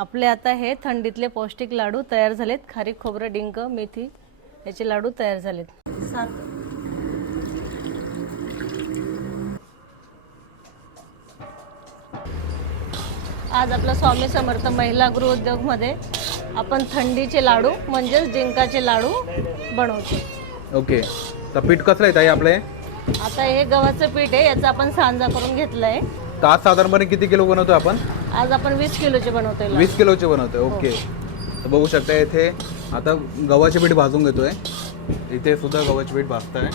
आपले आता हे थंडीतले पौष्टिक लाडू तयार झालेत. खारीक खोबरं डिंक मेथी याचे लाडू तयार झालेत. आज आपला स्वामी समर्थ महिला गृहोद्योगमध्ये आपण थंडीचे लाडू म्हणजेच डिंकाचे लाडू बनवतो. ओके. तर पीठ कसलं आहे ताई आपलं? आता हे गव्हाचं पीठ आहे याचा आपण सांजा करून घेतलंय. तर आज साधारणपणे किती किलो बनवतोय आपण? आज आपण वीस किलोचे बनवतोय. वीस किलोचे बनवतोय ओके. तर बघू शकता इथे आता गव्हाचे पीठ भाजून घेतोय. इथे सुद्धा गव्हाचे पीठ भाजताय.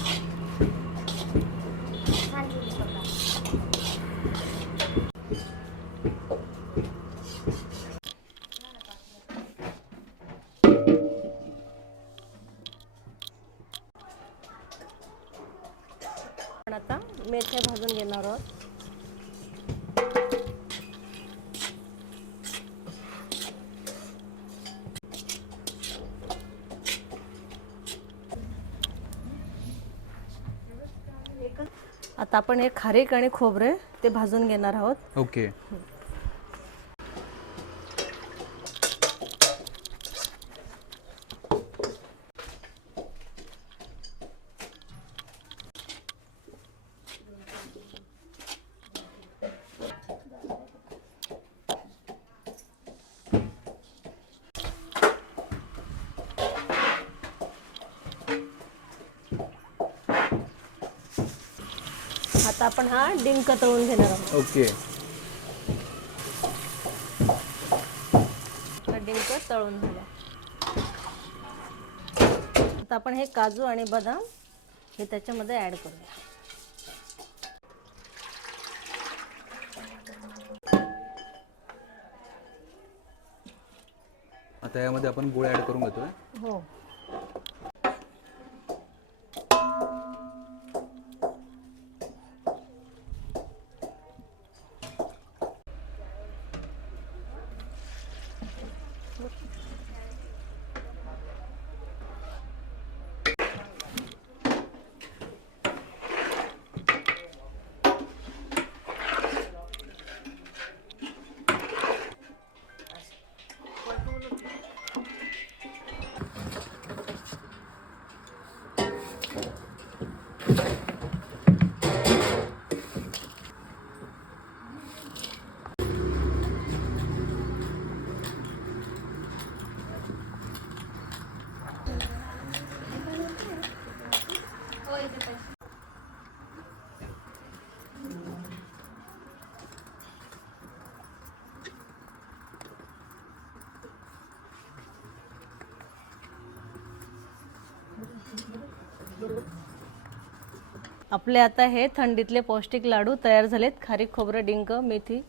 आपण आता मेथ्या भाजून घेणार आहोत. आता आपण हे खारीक आणि खोबरे ते भाजून घेणार आहोत. ओके. आता आपण हा डिंक तळून घेणार आहोत. ओके. हा डिंक तळून झाला आता आपण हे काजू आणि बदाम हे त्याच्यामध्ये ऍड करूया. आता यामध्ये आपण गुळ ऍड करून घेतोय. हो. looking. आपले आता हे थंडीतले पौष्टिक लाडू तयार झालेत. खारीक खोबरं डिंक मेथी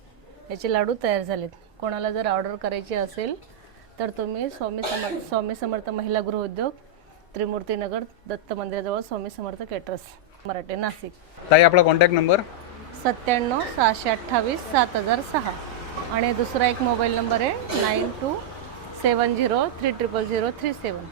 याचे लाडू तयार झालेत. कोणाला जर ऑर्डर करायची असेल तर तुम्ही स्वामी समर्थ स्वामी समर्थ महिला गृहोद्योग त्रिमूर्तीनगर दत्त मंदिराजवळ स्वामी समर्थ केटरस मराठे नाशिक. ताई आपला कॉन्टॅक्ट नंबर सत्त्याण्णव सहाशे अठ्ठावीस सात हजार सहा. आणि दुसरा एक मोबाईल नंबर आहे nine two seven zero three triple zero three seven.